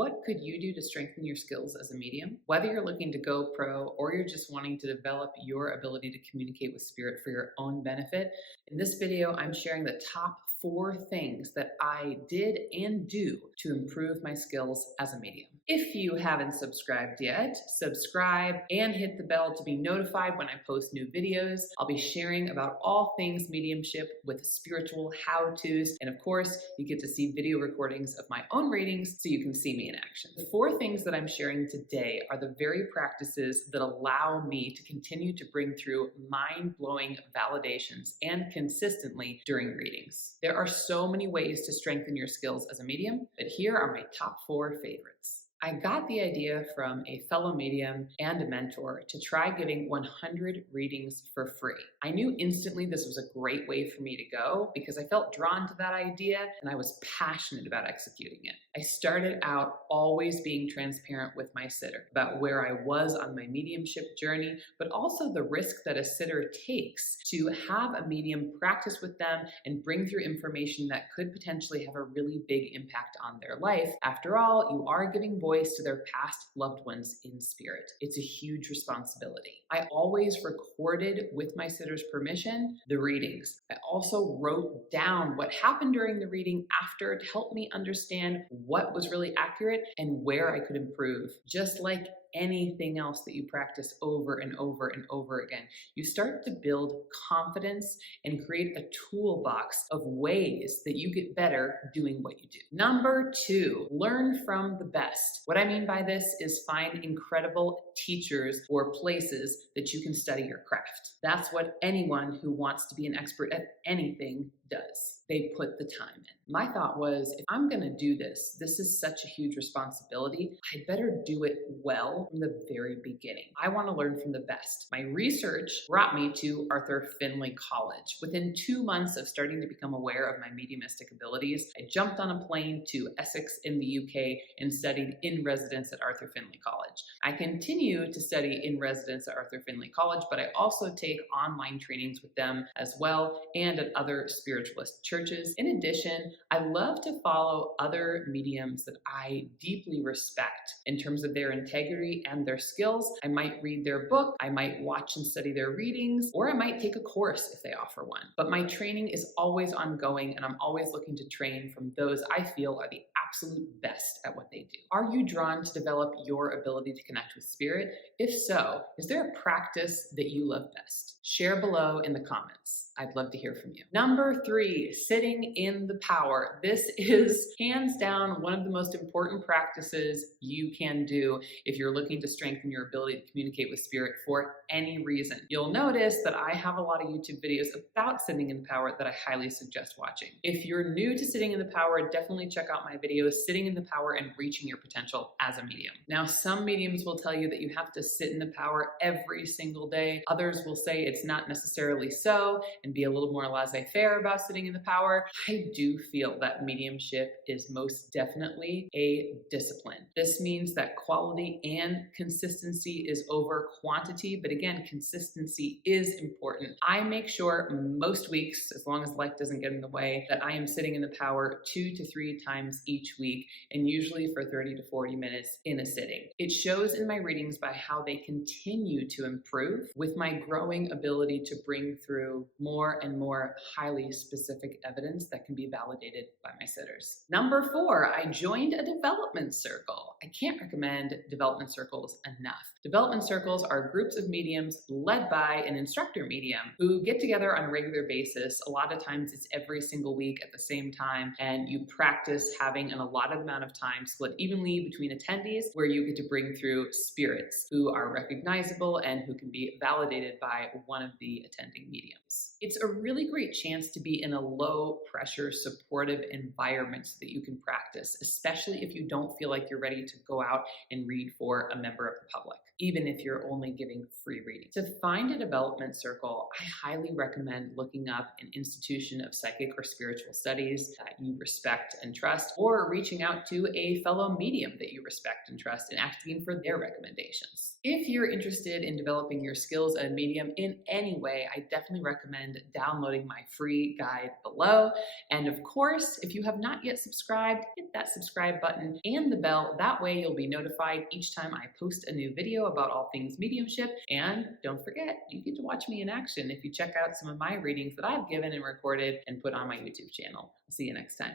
What could you do to strengthen your skills as a medium? Whether you're looking to go pro or you're just wanting to develop your ability to communicate with spirit for your own benefit, in this video, I'm sharing the top 4 things that I did and do to improve my skills as a medium. If you haven't subscribed yet, subscribe and hit the bell to be notified when I post new videos. I'll be sharing about all things mediumship with spiritual how-tos, and of course, you get to see video recordings of my own readings so you can see me in action. The 4 things that I'm sharing today are the very practices that allow me to continue to bring through mind-blowing validations and consistently during readings. There are so many ways to strengthen your skills as a medium, but here are my top 4 favorites. I got the idea from a fellow medium and a mentor to try giving 100 readings for free. I knew instantly this was a great way for me to go because I felt drawn to that idea and I was passionate about executing it. I started out always being transparent with my sitter about where I was on my mediumship journey, but also the risk that a sitter takes to have a medium practice with them and bring through information that could potentially have a really big impact on their life. After all, you are giving voice to their past loved ones in spirit. It's a huge responsibility. I always recorded, with my sitter's permission, the readings. I also wrote down what happened during the reading after to help me understand what was really accurate and where I could improve. Just like anything else that you practice over and over and over again, you start to build confidence and create a toolbox of ways that you get better doing what you do. Number 2, learn from the best. What I mean by this is find incredible teachers or places that you can study your craft. That's what anyone who wants to be an expert at anything does. They put the time in. My thought was, if I'm gonna do this, this is such a huge responsibility, I'd better do it well from the very beginning. I wanna learn from the best. My research brought me to Arthur Findlay College. Within 2 months of starting to become aware of my mediumistic abilities, I jumped on a plane to Essex in the UK and studied in residence at Arthur Findlay College. I continue to study in residence at Arthur Findlay College, but I also take online trainings with them as well and at other spiritualist churches. In addition, I love to follow other mediums that I deeply respect in terms of their integrity and their skills. I might read their book, I might watch and study their readings, or I might take a course if they offer one. But my training is always ongoing and I'm always looking to train from those I feel are the absolute best at what they do. Are you drawn to develop your ability to connect with spirit? If so, is there a practice that you love best? Share below in the comments. I'd love to hear from you. Number 3, sitting in the power. This is hands down one of the most important practices you can do if you're looking to strengthen your ability to communicate with spirit for any reason. You'll notice that I have a lot of YouTube videos about sitting in the power that I highly suggest watching. If you're new to sitting in the power, definitely check out my videos, Sitting in the Power and Reaching Your Potential as a Medium. Now, some mediums will tell you that you have to sit in the power every single day. Others will say it's not necessarily so and be a little more laissez-faire about sitting in the power. I do feel that mediumship is most definitely a discipline. This means that quality and consistency is over quantity, but again, consistency is important. I make sure most weeks, as long as life doesn't get in the way, that I am sitting in the power 2 to 3 times each week, and usually for 30 to 40 minutes in a sitting. It shows in my readings by how they continue to improve with my growing ability to bring through more and more highly specific evidence that can be validated by my sitters. Number 4, I joined a development circle. I can't recommend development circles enough. Development circles are groups of mediums led by an instructor medium who get together on a regular basis. A lot of times it's every single week at the same time, and you practice having an allotted amount of time split evenly between attendees where you get to bring through spirits who are recognizable and who can be validated by one of the attending mediums. It's a really great chance to be in a low pressure, supportive environment so that you can practice, especially if you don't feel like you're ready to go out and read for a member of the public, even if you're only giving free reading. To find a development circle, I highly recommend looking up an institution of psychic or spiritual studies that you respect and trust, or reaching out to a fellow medium that you respect and trust and asking for their recommendations. If you're interested in developing your skills as a medium in any way, I definitely recommend recommend downloading my free guide below. And of course, if you have not yet subscribed, hit that subscribe button and the bell. That way you'll be notified each time I post a new video about all things mediumship. And don't forget, you get to watch me in action if you check out some of my readings that I've given and recorded and put on my YouTube channel. I'll see you next time.